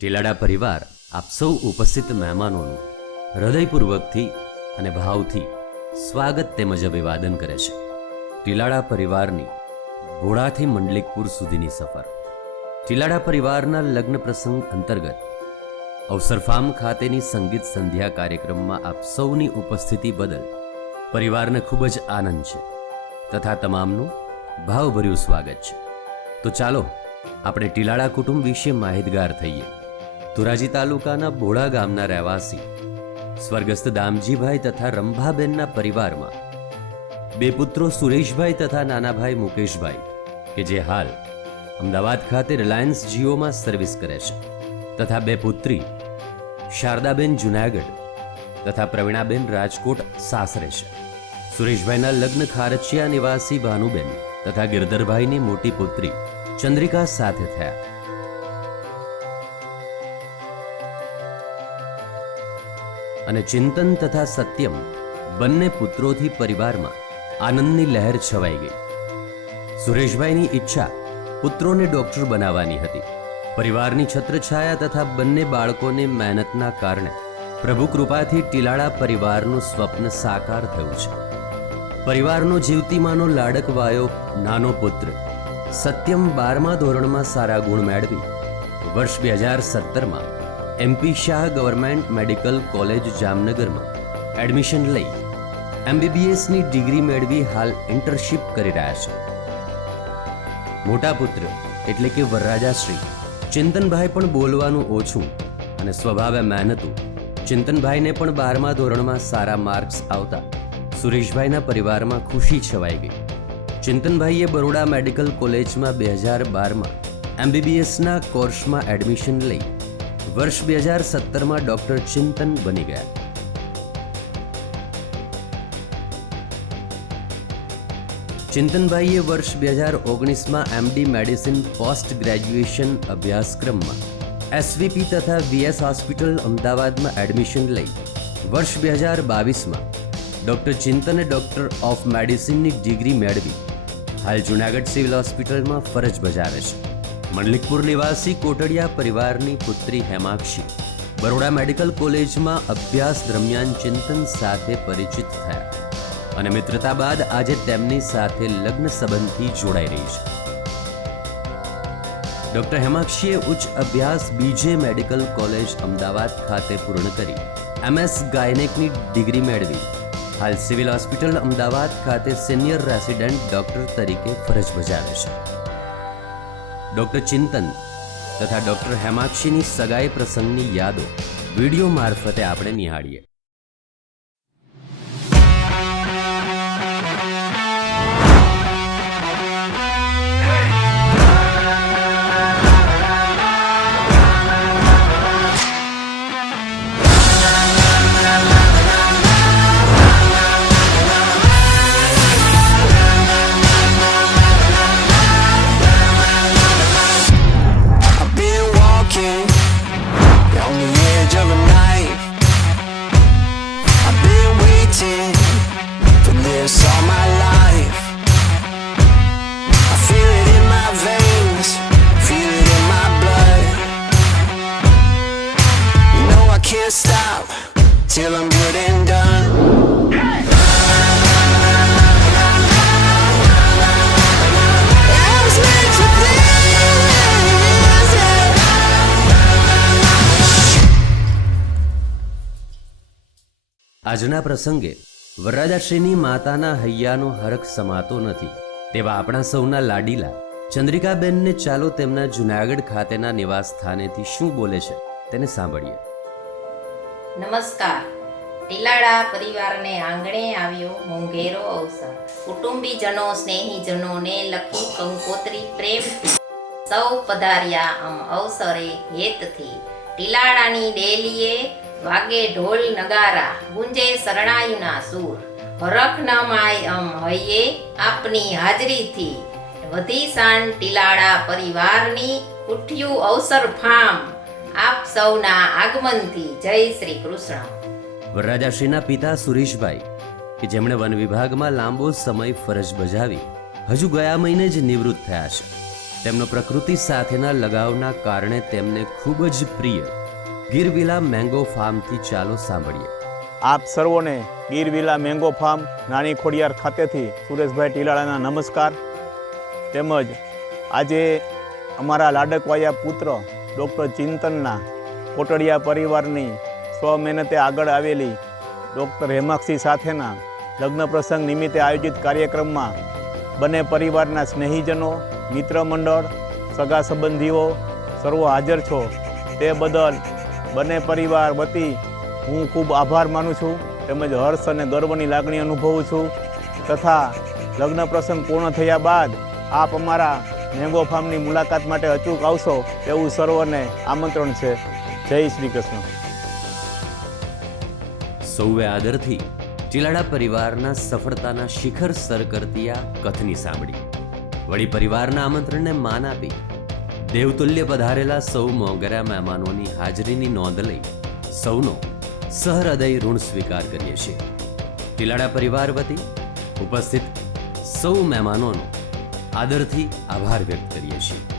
ટીલાડા પરિવાર આપ સૌ ઉપસ્થિત મહેમાનોનું હૃદયપૂર્વકથી અને ભાવથી સ્વાગત તેમજ અભિવાદન કરે છે. ટીલાડા પરિવારની ઘોડાથી મંડલિકપુર સુધીની સફર. ટીલાડા પરિવારના લગ્ન પ્રસંગ અંતર્ગત અવસર ફાર્મ ખાતેની સંગીત સંધ્યા કાર્યક્રમમાં આપ સૌની ઉપસ્થિતિ બદલ પરિવારને ખૂબ જ આનંદ છે તથા તમામનું ભાવભર્યું સ્વાગત છે. તો ચાલો આપણે ટીલાડા કુટુંબ વિશે માહિતગાર થઈએ. ધોરાજી તાલુકાના બોડા ગામના રહેવાસી સ્વર્ગસ્થ દામજીભાઈ તથા રંભાબેનના પરિવારમાં બે પુત્રો સુરેશભાઈ તથા નાનાભાઈ મુકેશભાઈ કે જે હાલ અમદાવાદ ખાતે રિલાયન્સ જીઓમાં સર્વિસ કરે છે તથા બે પુત્રી શારદાબેન જુનાગઢ તથા પ્રવીણાબેન રાજકોટ સાસરે છે. સુરેશભાઈના લગ્ન ખારચિયા નિવાસી ભાનુબેન તથા ગિરધરભાઈની મોટી પુત્રી ચંદ્રિકા સાથે થયા. અને ચિંતન તથા સત્યમ બંને પુત્રોથી પરિવારમાં આનંદની લહેર છવાઈ ગઈ. સુરેશભાઈની ઈચ્છા પુત્રોને ડોક્ટર બનાવવાની હતી. પરિવારની છત્રછાયા તથા બંને બાળકોને મહેનતના કારણે પ્રભુ કૃપાથી ટીલાડા પરિવારનું સ્વપ્ન સાકાર થયું છે. પરિવારનો જીવતીમાનો લાડકવાયો નાનો પુત્ર સત્યમ 12મા ધોરણમાં સારા ગુણ મેળવી વર્ષ 2017માં MP Shah government medical college જામનગરમાં એડમિશન લઈ MBBSની ડિગ્રી મેળવી હાલ ઇન્ટર્નશીપ કરી રહ્યા છે. મોટા પુત્ર એટલે કે વરરાજાશ્રી ચિંતનભાઈ પણ બોલવાનું ઓછું અને સ્વભાવે મહેનતુ ચિંતનભાઈને પણ 12મા ધોરણમાં સારા માર્ક્સ આવતા સુરેશભાઈના પરિવારમાં ખુશી છવાઈ ગઈ. ચિંતનભાઈએ બરોડા મેડિકલ કોલેજમાં 2012માં MBBSના કોર્સમાં એડમિશન લઈ વર્ષ 2017માં ડોક્ટર ચિંતન બની ગયા. ચિંતનભાઈએ વર્ષ 2019માં MD મેડિસિન પોસ્ટ ગ્રેજ્યુએશન અભ્યાસક્રમમાં SVP તથા VS હોસ્પિટલ અમદાવાદમાં એડમિશન લઈ વર્ષ 2022માં ડોક્ટર ચિંતને ડોક્ટર ઓફ મેડિસિનની ડિગ્રી મેળવી હાલ જૂનાગઢ સિવિલ હોસ્પિટલમાં ફરજ બજાવે છે. મંડલિકપુર નિવાસી કોટડિયા પરિવારની પુત્રી હેમાક્ષી બરોડા મેડિકલ કોલેજમાં અભ્યાસ દરમિયાન ચિંતન સાથે પરિચિત થયા અને મિત્રતા બાદ આજે તેમની સાથે લગ્ન સંબંધથી જોડાઈ રહી છે. ડોક્ટર હેમાક્ષીએ ઉચ્ચ અભ્યાસ BJ મેડિકલ કોલેજ અમદાવાદ ખાતે પૂર્ણ કરી MS ગાયનેકની ડિગ્રી મેળવી હાલ સિવિલ હોસ્પિટલ અમદાવાદ ખાતે સિનિયર રેસિડેન્ટ ડોક્ટર તરીકે ફરજ બજાવે છે. ડોક્ટર ચિંતન તથા ડોક્ટર હેમાક્ષીની સગાઈ પ્રસંગની યાદો વિડીયો મારફતે આપણે નિહાળીએ. Stop till I'm good and done. I was meant to please you. આજના પ્રસંગે વરરાજાશ્રીની માતાના હૈયાનો હરખ સમાતો નથી તેવા આપણા સૌના લાડીલા ચંદ્રિકાબેનને ચાલો તેમના જૂનાગઢ ખાતેના નિવાસ સ્થાનેથી શું બોલે છે તેને સાંભળીએ. નમસ્કાર. ટીલાડા પરિવારને આંગણે આવ્યો મોંઘેરો અવસર. કુટુંબીજનો સ્નેહીજનોને લખી કંકોત્રી પ્રેમથી સૌ પધાર્યા આમ અવસરે હેતથી. ટીલાડાની ડેલીએ વાગે ઢોલ નગારા ગુંજે શરણાઈના સૂર. હરખ ન માય અમ હૈયે આપની હાજરીથી વધી શાન ટીલાડા પરિવારની ઉઠ્યું અવસર ફામ આપ સૌના આગમનથી. જય શ્રી કૃષ્ણ. વરરાજાશ્રીના પિતા સુરેશભાઈ કે જેમણે વન વિભાગમાં લાંબો સમય ફરજ બજાવી હજુ ગયા મહિને જ નિવૃત્ત થયા છે તેમનો પ્રકૃતિ સાથેના લગાવના કારણે તેમને ખૂબ જ પ્રિય ગીરવિલા મેંગો ફાર્મથી ચાલો સાંભળીએ. આપ સર્વોને ગીરવિલા મેંગો ફાર્મ નાની ખોડિયાર ખાતેથી સુરેશભાઈ ટીલાળાના નમસ્કાર. તેમજ આજે અમારા લાડકવાયા પુત્ર ડૉક્ટર ચિંતનના કોટડિયા પરિવારની સ્વમહેનતે આગળ આવેલી ડૉક્ટર હેમાક્ષી સાથેના લગ્ન પ્રસંગ નિમિત્તે આયોજિત કાર્યક્રમમાં બંને પરિવારના સ્નેહીજનો, મિત્ર મંડળ, સગા સંબંધીઓ સર્વ હાજર છો. તે બદલ બંને પરિવાર વતી હું ખૂબ આભાર માનું છું. તેમજ હર્ષ અને ગર્વની લાગણી અનુભવું છું. તથા લગ્ન પ્રસંગ પૂર્ણ થયા બાદ આપ અમારા મેંગો ફાર્મની મુલાકાત માટે અચૂક આવશો એવું સર્વને આમંત્રણ છે. જય શ્રી કૃષ્ણ. સૌએ આદરથી ટીલાળા પરિવારના સફળતાના શિખર સર કરતી આ કથની સાંભળી. વળી પરિવારના આમંત્રણને માન આપી દેવતુલ્ય પધારેલા સૌ મોંઘરા મહેમાનોની હાજરીની નોંધ લઈ સૌનો સહૃદય ઋણ સ્વીકાર કરીએ છીએ. ટીલાળા પરિવાર વતી ઉપસ્થિત સૌ મહેમાનોનો આદરથી આભાર વ્યક્ત કરીએ છીએ.